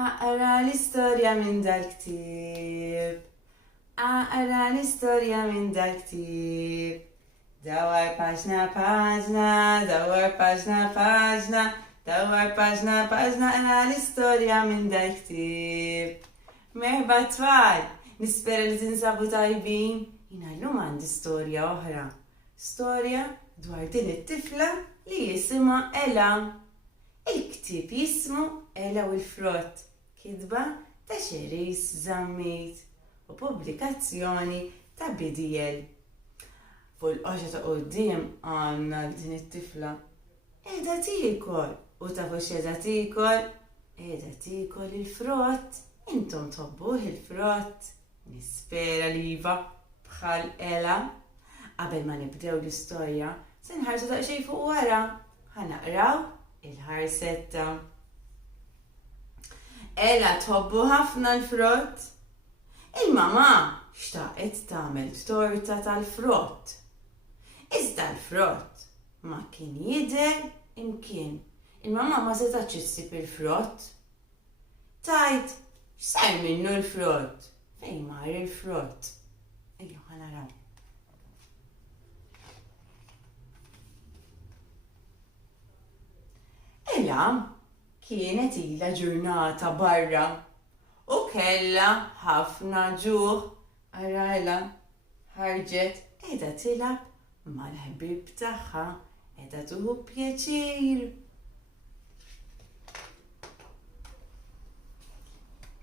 Aqra l-istorja minn dal-ktib. Aqra l-istorja minn dal-ktib. Dawar paġna paġna, dawar paġna paġna, dawar paġna paġna, aqra l-istorja minn dal-ktib. Merħba tfal, nispera li tinsabu tajbin. Jina llum għandi storja oħra. Storja dwar din it-tifla li jisimha Ela. Il-ktib jismu Ela u l-frott, kitba ta' Xeris Zammit u pubblikazzjoni ta' BDL. Fuq il-qoxa ta' qudiem għandna din it-tifla qiegħda tiekol u tafu x'qiegħda tiekol? Qiegħda tiekol il-frott. Intom tħobbuh il-frott? Nispera li iva bħal Ela. Qabel ma nibdew l-istorja, se nħarsu daqsxejn fuq wara. Ħanaqraw il-ħarsetta. Ela tħobbu ħafna l-frott. Il-mama xtaqet tagħmel torta tal-frott. Iżda l-frott ma kien jidher imkien. Il-mama ma setax issib il-frott. Tajt, x'sar minnu l-frott? Fejn mar il-frott? Ejju ħanaraw. Ela kienet ilha ġurnata barra u kellha ħafna ġuħ. Ara Ela ħarġet qiegħda tilab mal-ħbieb tagħha, qiegħda tuħu pjaċir.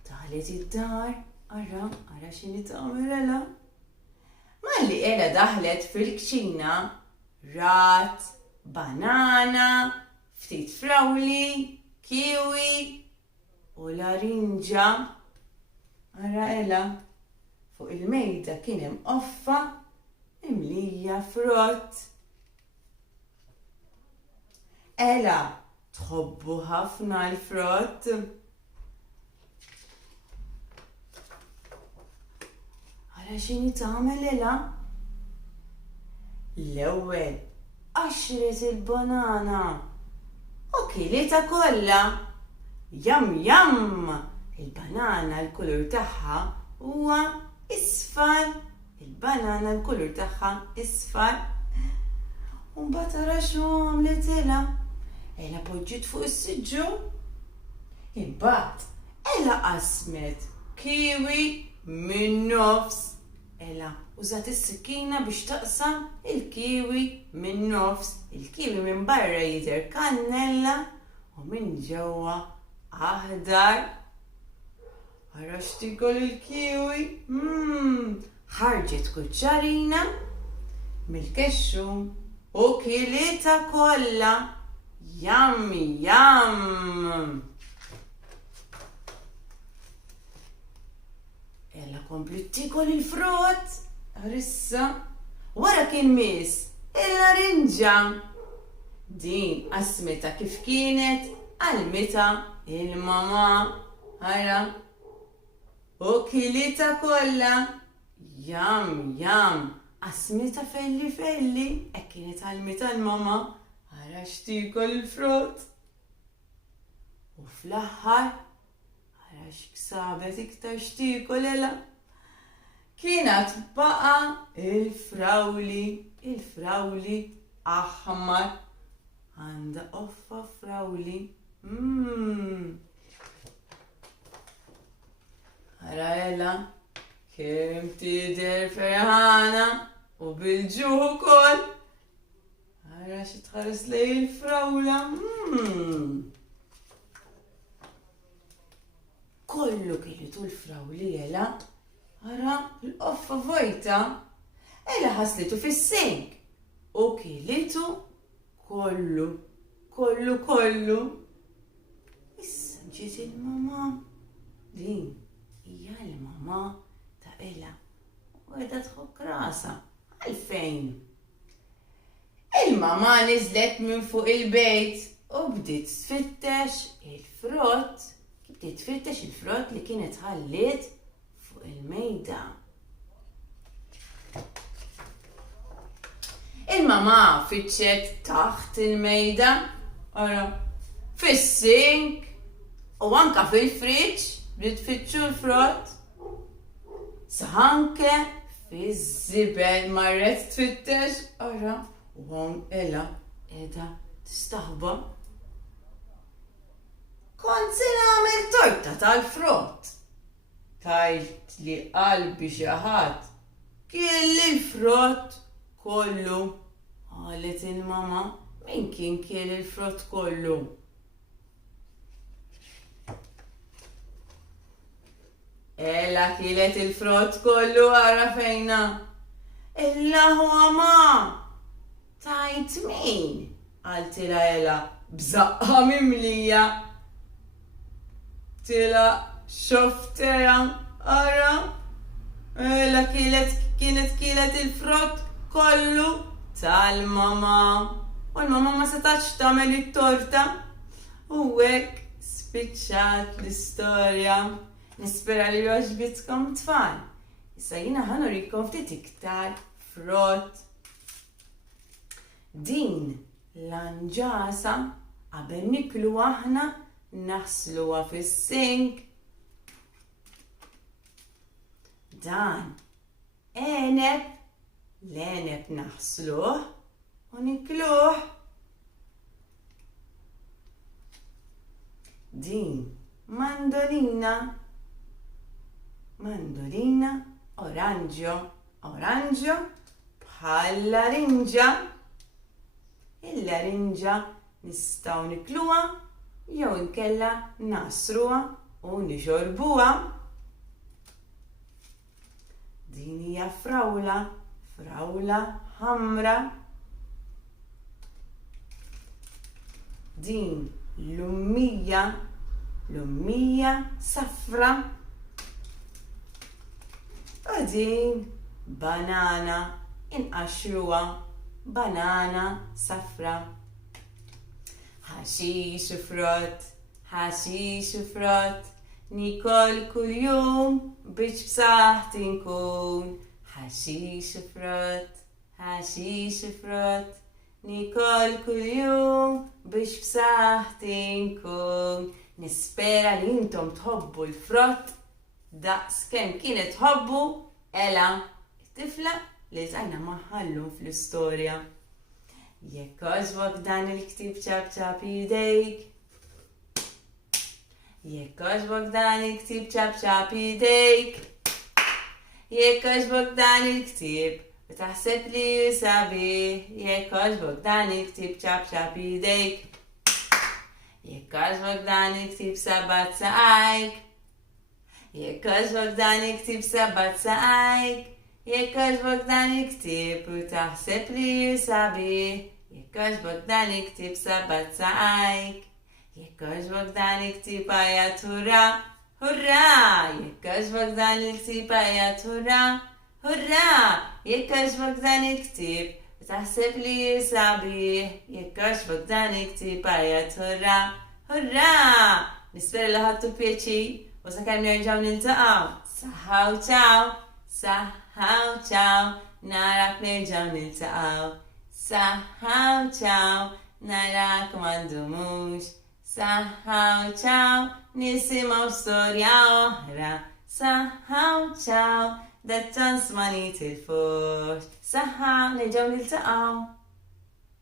Daħlet id-dar, ara x'inhi tagħmel Ela. Malli Ela daħlet fil-kċina rat, banana, ftit frawli, kiwi u larinġa. Ara Ela, fuq il-mejda kien hemm qoffa imlija frott. Ela tħobbu ħafna l-frott. Ara x'inhi tagħmel Ela? L-ewwel qaxret il-banana u kilietha kollha. Jam jam! Il-banana l-kulur tagħha huwa isfar. Il-banana l-kulur tagħha isfar. U mbagħad ara x'hu għamlet Ela. Ela poġġiet fuq is-siġġu. Imbagħad Ela qasmet kiwi min-nofs. Ela użat is-sikkina biex taqsam il-kiwi min-nofs. Il-kiwi minn barra jidher kannella u minn ġewwa aħdar. Ara x'tikol il-kiwi. Ħarġet kuċċarina mill-kexxum u kilietha kollha. Jam jam! Ela komplet tikol il-frott. Arissa wara kien miss il-larinġa. Din qasmita kif kienet għalmita il-mama. Ara u kilietha kollha. Jam jam! Qasmita felli felli hekk kienet għalmita l-mama. Ara x'tikol il-frott. U fl-aħħar ara x'ksabet iktar x'tikol Ela. Kienet baqa il-frawli aħmar. Għandha qoffa frawli. Ara Ela kemm tidher ferħana u bil-ġuħ ukoll. Ara xi tħares lejn il-frawla. Kollu kilitu l-frawli Ela. Ara l-qoffa vojta. Ela ħaslitu fis-sink u kilitu kollu. Issa ġiet il-mama. Din hija l-mama ta' Ela u qiegħda tħokk rasha. Għalfejn? Il-mama niżlet minn fuq il-bejt u bdiet tfittex il-frott. Bdiet tfittex il-frott li kienet ħalliet fuq il-mejda. Il-mama fitxet taħt il-mejda. Ara, fis-sink, U anka fil-friġġ bdiet tfittxu l-frott. Saħanke fiż-żibel marret tfittex ara u hawn Ela qiegħda tistaħba. Kont se nagħmel torta tal-frott. Tajt li qalbi xi ħadd kelli l-frott kollu. Qalet il-mama, min kien kelli l-frott kollu? Ela kielet il-frott kollu ara fejna. Illa huwa ma. Tajt min? Għaltila Ela bżaqqa mimlija. Tila xofteja ara. Ela kienet il-frott kollu tal-mama. U l-mama ma setax tagħmel it-torta. U hekk spiċċat l-istorja. Nispera li jogħġbitkom tfal. Issa jiena ħanurikom ftit iktar frott. Din l-anġasa qabel niklu aħna naħsluha fis-sink. Dan għeneb l-għeneb naħsluh u nikluh. Din mandolina oranġo bħal-larinġa. Il-larinġa nistgħu nikluha jew inkella nasruha u nixorbuha. Din hija frawla ħamra. Din l-ummija safra. U din banana inqaxruha, banana safra. Ħaxix u frott, nikol kuljum biex b'saħħti nkun. Ħaxix u frott, nikol kuljum biex b'saħħti nkun. Nispera li intom tħobbu l-frott daqskemm kienet tħobbu Ela, it-tifla li żgħajna maħallu fl-istorja. Jekk għoġbok dan il-ktieb ċabċab idejk. Jekk għoġbok dan il-ktieb ċabċab idejk. Jekk għoġbok dan il-ktieb u taħseb li sabiħ. Jekk għoġbok dan il-ktieb ċabċab idejk. Jekk għoġbok dan il-ktieb sabat saqajk. Jekk għoġbok dan il-ktieb sabat saqajk. Jekk għoġbok dan il-ktieb u taħseb li sabiħ. Jekk għoġbok dan il-ktieb sabat saqajk. Jekk għoġbok dan il-ktieb għajat hurra, hurra. Jekk għoġbok dan il-ktieb għajat hurra, hurra. Jekk għoġbok dan il-ktieb u taħseb li sabiħ. Jekk għoġbok dan il-ktieb għajat hurra, hurra. Nispera li ħadtu pjaċir u sakemm nerġgħu niltaqgħu. Saħħa u ċaw. Saħħa u ċaw, narak nerġgħu niltaqgħu. Saħħa u ċaw, narak m'għandhomux. Saħħa u ċaw, nisimgħu storja oħra. Saħħa u ċaw, dat ċans ma nitilfux. Saħħa nerġgħu niltaqgħu.